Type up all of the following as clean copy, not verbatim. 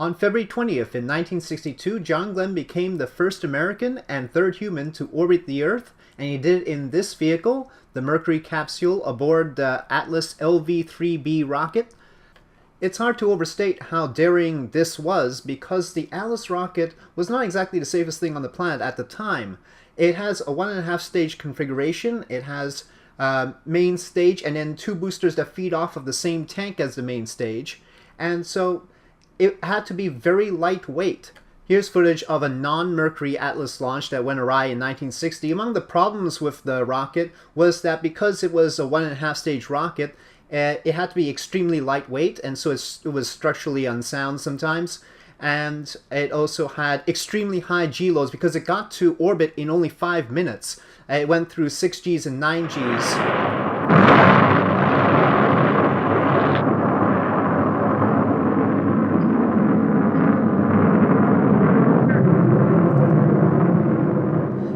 On February 20th in 1962, John Glenn became the first American and third human to orbit the Earth, and he did it in this vehicle, the Mercury capsule aboard the Atlas LV-3B rocket. It's hard to overstate how daring this was because the Atlas rocket was not exactly the safest thing on the planet at the time. It has a 1.5 stage configuration. It has main stage and then 2 boosters that feed off of the same tank as the main stage. And so it had to be very lightweight. Here's footage of a non-Mercury Atlas launch that went awry in 1960. Among the problems with the rocket was that because it was a 1.5 stage rocket, it had to be extremely lightweight, and so it was structurally unsound sometimes. And it also had extremely high G loads because it got to orbit in only 5 minutes. It went through 6Gs and 9Gs.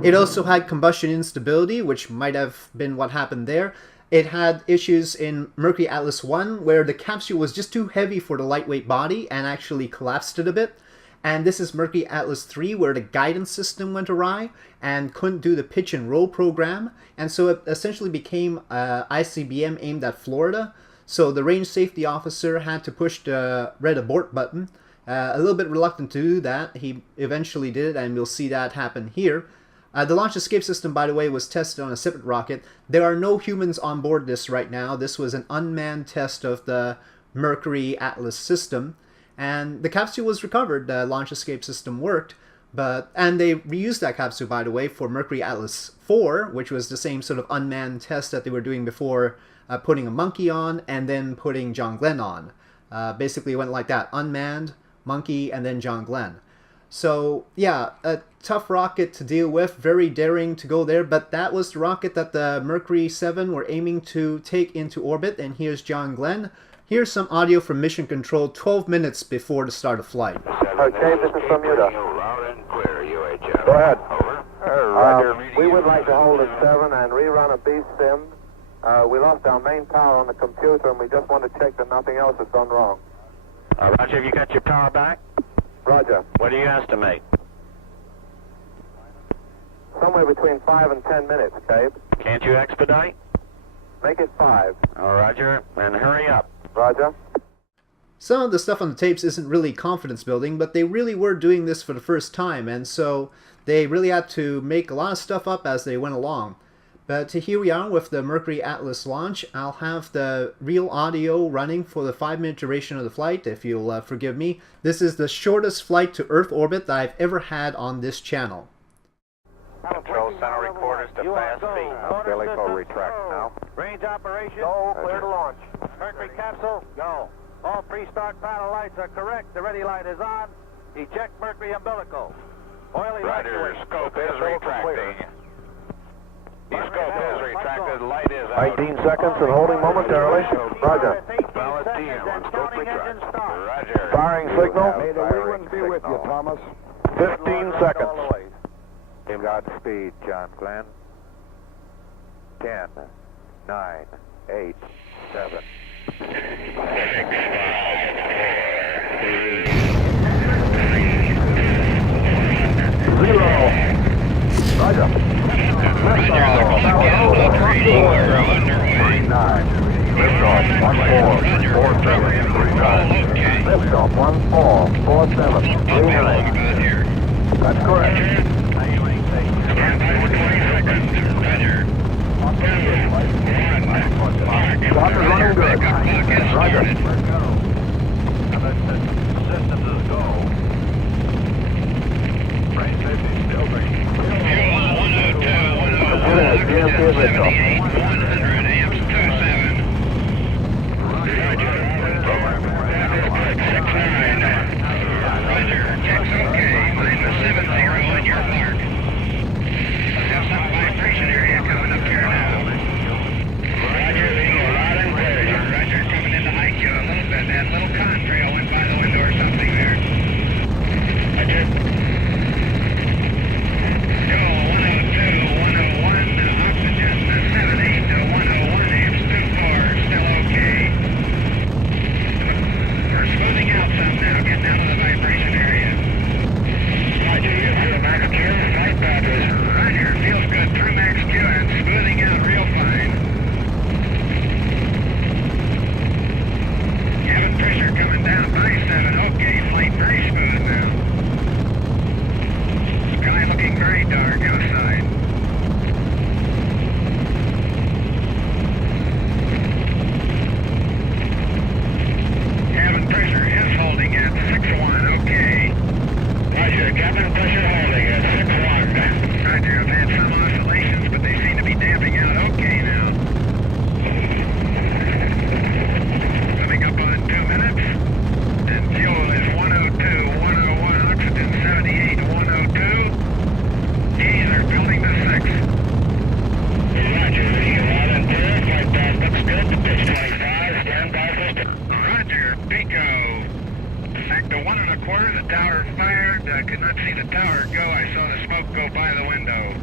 It also had combustion instability, which might have been what happened there. It had issues in Mercury Atlas 1 where the capsule was just too heavy for the lightweight body and actually collapsed it a bit. And this is Mercury Atlas 3 where the guidance system went awry and couldn't do the pitch and roll program. And so it essentially became ICBM aimed at Florida. So the range safety officer had to push the red abort button. A little bit reluctant to do that. He eventually did it, and we'll see that happen here. The launch escape system, by the way, was tested on a separate rocket. There are no humans on board this right now. This was an unmanned test of the Mercury Atlas system. And the capsule was recovered. The launch escape system worked. And they reused that capsule, by the way, for Mercury Atlas 4, which was the same sort of unmanned test that they were doing before putting a monkey on and then putting John Glenn on. Basically, it went like that. Unmanned, monkey, and then John Glenn. So, yeah, a tough rocket to deal with, very daring to go there, but that was the rocket that the Mercury 7 were aiming to take into orbit, and here's John Glenn. Here's some audio from Mission Control 12 minutes before the start of flight. Okay, this is Bermuda. Loud and clear, UHF. Go ahead. Roger. We would like to hold at 7 and rerun a B-sim. We lost our main power on the computer, and we just want to check that nothing else has gone wrong. Roger, have you got your power back? Roger. What do you estimate? Somewhere between 5 and 10 minutes, Cape. Can't you expedite? Make it 5. Roger, and hurry up. Roger. Some of the stuff on the tapes isn't really confidence building, but they really were doing this for the first time, and so they really had to make a lot of stuff up as they went along. But here we are with the Mercury Atlas launch. I'll have the real audio running for the 5-minute duration of the flight, if you'll forgive me. This is the shortest flight to Earth orbit that I've ever had on this channel. Control center recorders to fast speed. Bellico retract now. Range operation. Go, clear to launch. Mercury capsule. Go. All pre-start panel lights are correct. The ready light is on. Eject Mercury umbilical. Oil Roger, evacuation. scope is retracting. The scope is retracted, light is out. 18 seconds and holding momentarily. Roger. Valid DM, scope retract. Roger. Firing signal. May the wind be with you, Thomas. 15 seconds. Godspeed, John Glenn. 10, 9, 8, 7. 6, 5, 4, 3, 0. Roger. Liftoff. 9. Liftoff. 14, 47. Liftoff. 14, 47. 39. That's correct. Stop is running good. Roger. Systems is go. Range safety still bringing. Fuel 102, 101. 100 amps 27. Roger. Checks okay. Minus 70 on your mark. Have some vibration area coming up here now. Roger, loud and clear. Roger, coming into height you a little bit. That little contrail went by the window or something there. Roger. Fuel 102, 101, oxygen 70, Pico. Sector 1 1/4, the tower fired. Could not see the tower go. I saw the smoke go by the window.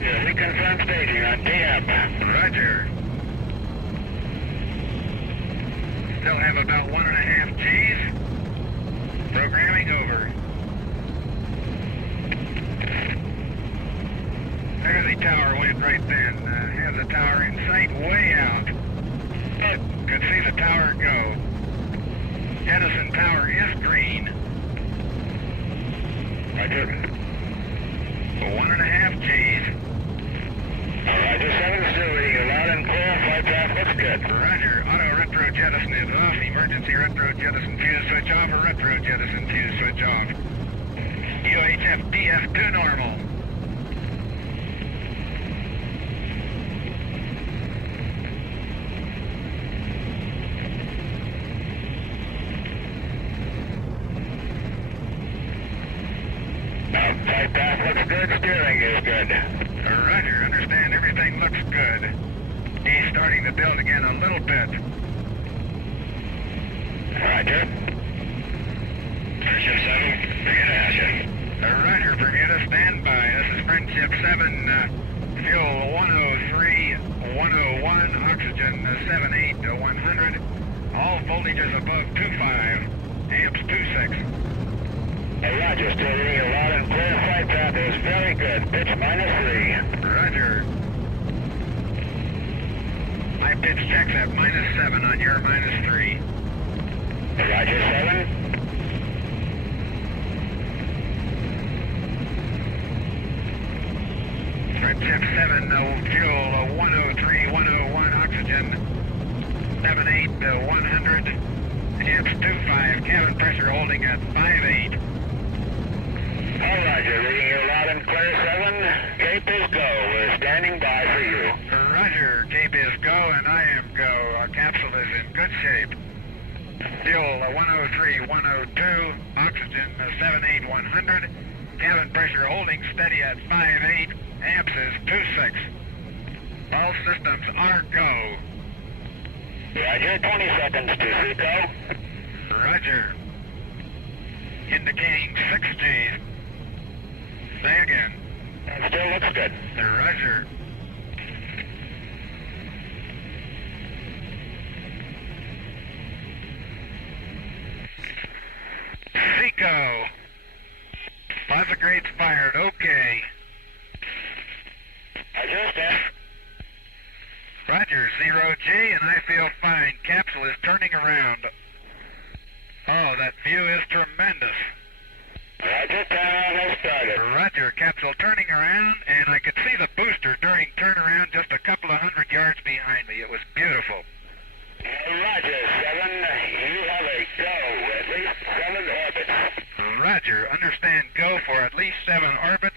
Yeah, we confirm staging on DM. Roger. Still have about 1.5 Gs. Programming over. There the tower went right then. Have the tower in sight way out. Could see the tower go. Edison Tower is green. Roger. 1.5 Gs. Roger, 7 still reading loud and clear. Flight path looks good. Roger. Auto retro jettison is off. Emergency retro jettison fuse switch off. Or retro jettison fuse switch off. UHF DF2 normal. Flight path looks good. Steering is good. Roger. Understand everything looks good. He's starting to build again a little bit. Roger. Friendship 7, Bermuda. Roger, Bermuda, stand by. This is Friendship 7, fuel 103, 101, oxygen 78 to 100. All voltages above 25, amps 26. Roger, still reading loud and clear. Flight path is very good. Pitch -3. Roger. My pitch checks at -7 on your -3. Roger, 7. Friendship 7, no fuel 103, 101, oxygen 78 to 100, amps 25, cabin pressure holding at 58. All Roger, reading you loud and clear, 7. Cape is go. We're standing by for you. Roger, Cape is go and I am go. Our capsule is in good shape. Fuel 103, 102, oxygen 78, 100, cabin pressure holding steady at 58, amps is 26. All systems are go. Roger, 20 seconds to Seco. Roger. Indicating 6 Gs. Say again. That still looks good. Roger. Seco. Positive grades fired. Okay. Roger, stand. Roger, 0G, and I feel fine. Capsule is turning around. Oh, that view is tremendous. Roger, turnaround has started. Roger, capsule turning around, and I could see the booster during turnaround just a couple of 100 yards behind me. It was beautiful. Roger, 7. You have a go. At least 7 orbits. Roger, understand go for at least 7 orbits.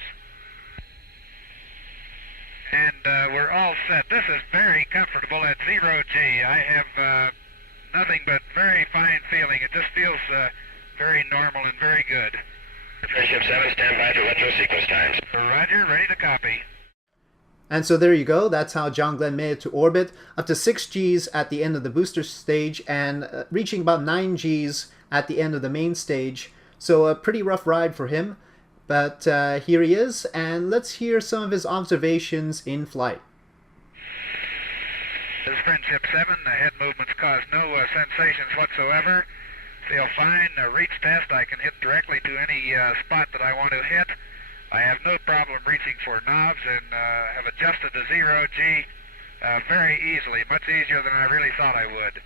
And we're all set. This is very comfortable at 0G. I have nothing but very fine feeling. It just feels very normal and very good. Friendship 7, stand by for retro sequence times. Roger, ready to copy. And so there you go. That's how John Glenn made it to orbit, up to 6 Gs at the end of the booster stage and reaching about 9 Gs at the end of the main stage. So a pretty rough ride for him. But here he is, and let's hear some of his observations in flight. This is Friendship 7. The head movements cause no sensations whatsoever. Feel fine. Reach test, I can hit directly to any spot that I want to hit. I have no problem reaching for knobs and have adjusted to 0G very easily, much easier than I really thought I would.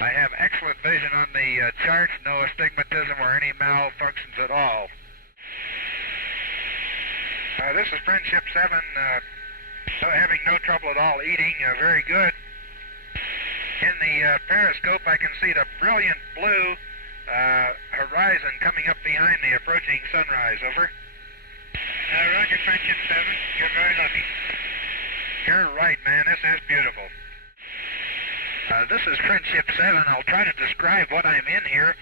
I have excellent vision on the charts, no astigmatism or any malfunctions at all. This is Friendship 7, having no trouble at all eating, very good. In the periscope I can see the brilliant blue horizon coming up behind the approaching sunrise, over. Roger, Friendship 7, you're very lucky. You're right, man, this is beautiful. This is Friendship 7, I'll try to describe what I'm in here.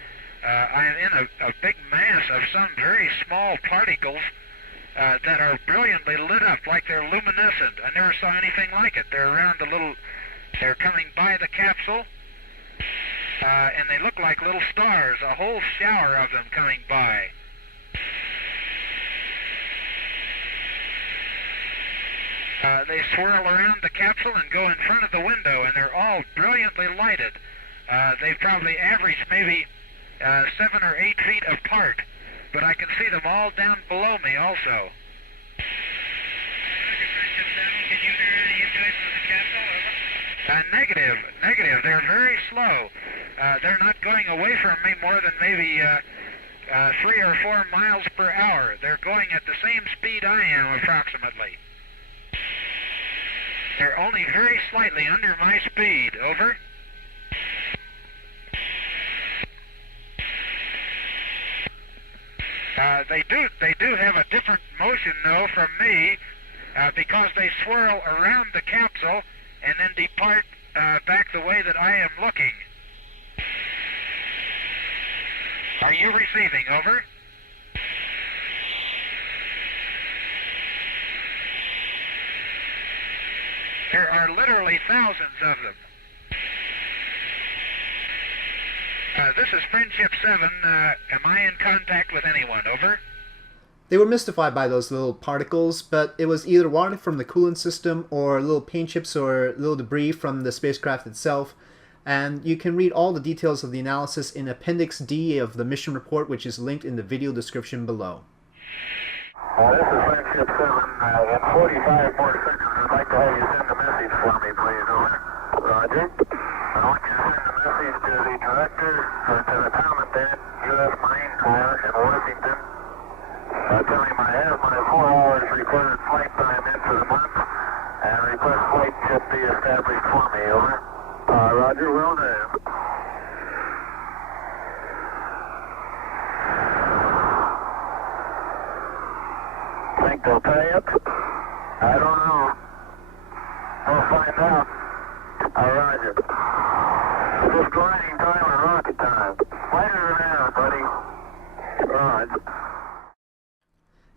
I'm in a big mass of some very small particles that are brilliantly lit up, like they're luminescent. I never saw anything like it. They're around they're coming by the capsule. and they look like little stars, a whole shower of them coming by. They swirl around the capsule and go in front of the window, and they're all brilliantly lighted. They probably average maybe 7 or 8 feet apart, but I can see them all down below me also. Can you hear any insights from the capsule? Negative. They're very slow. They're not going away from me more than maybe 3 or 4 miles per hour. They're going at the same speed I am, approximately. They're only very slightly under my speed. Over. They do have a different motion though from me, because they swirl around the capsule and then depart back the way that I am looking. Are you receiving? Over. There are literally thousands of them. This is Friendship 7. Am I in contact with anyone? Over. They were mystified by those little particles, but it was either water from the coolant system or little paint chips or little debris from the spacecraft itself. And you can read all the details of the analysis in Appendix D of the mission report, which is linked in the video description below. This is Friendship 7. In 45 more seconds, I'd like to have you send a message for me, please. Over. Roger. I want you to send a message to the director, or to the commandant, U.S. Marine Corps in Washington. Tell him I have my 4 hours recorded flight time in for the month, and request flight should be established for me. Over. Roger, will do. Think they'll pay it? I don't know. We'll find out. Roger. Is this gliding time or rocket time? Later than now, buddy. Roger.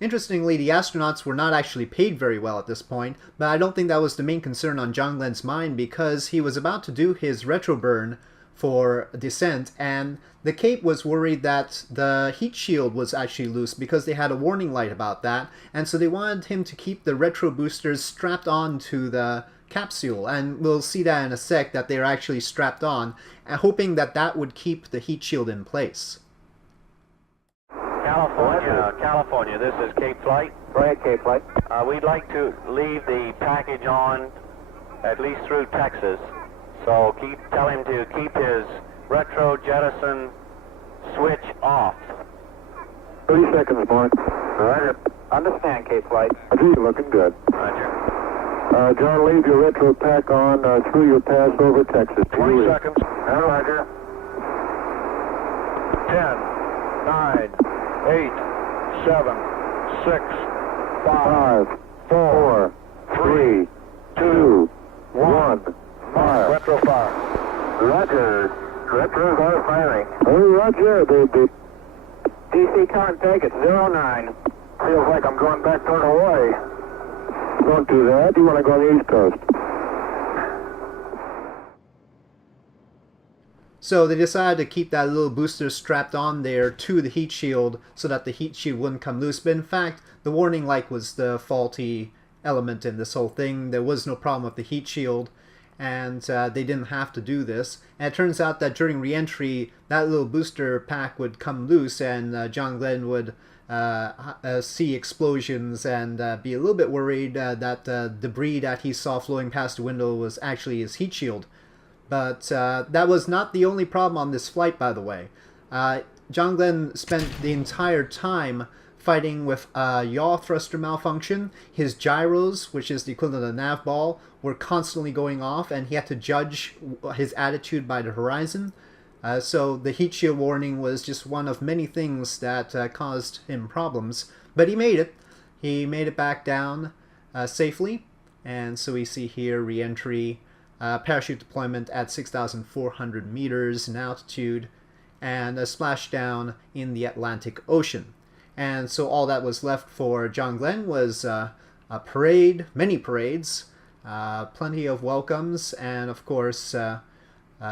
Interestingly, the astronauts were not actually paid very well at this point, but I don't think that was the main concern on John Glenn's mind, because he was about to do his retro burn for descent, and the Cape was worried that the heat shield was actually loose because they had a warning light about that, and so they wanted him to keep the retro boosters strapped on to the capsule, and we'll see that in a sec, that they're actually strapped on, and hoping that that would keep the heat shield in place. California, this is Cape Flight. Go ahead, Cape Flight. We'd like to leave the package on at least through Texas. So tell him to keep his retro jettison switch off. 30 seconds, Mark. Roger. Understand, Cape Flight. You're looking good. Roger. John, leave your retro pack on through your pass over Texas. 20 seconds. Roger. 10, 9, 8, 7, 6, 5, 5, 4, 3, 2, 1. Fire. retro fire. Roger. Retros are firing. Oh, Roger, baby. DC contact at 09. Feels like I'm going back toward Hawaii. Don't do that. You want to go on the East Coast. So they decided to keep that little booster strapped on there to the heat shield so that the heat shield wouldn't come loose. But in fact, the warning light was the faulty element in this whole thing. There was no problem with the heat shield, and they didn't have to do this. And it turns out that during re-entry, that little booster pack would come loose, and John Glenn would see explosions and be a little bit worried that debris that he saw flowing past the window was actually his heat shield. But that was not the only problem on this flight, by the way. John Glenn spent the entire time fighting with a yaw thruster malfunction. His gyros, which is the equivalent of a nav ball, were constantly going off, and he had to judge his attitude by the horizon. So the heat shield warning was just one of many things that caused him problems. But he made it. He made it back down safely. And so we see here re-entry, parachute deployment at 6,400 meters in altitude, and a splashdown in the Atlantic Ocean. And so all that was left for John Glenn was a parade, many parades, plenty of welcomes, and of course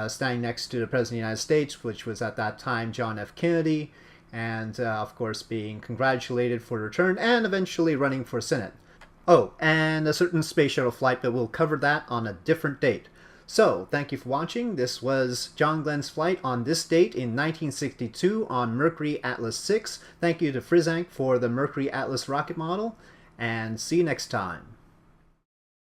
standing next to the President of the United States, which was at that time John F. Kennedy, and of course being congratulated for the return and eventually running for Senate. Oh, and a certain space shuttle flight, but we'll cover that on a different date. So, thank you for watching. This was John Glenn's flight on this date in 1962 on Mercury Atlas 6. Thank you to Frizzank for the Mercury Atlas rocket model, and see you next time.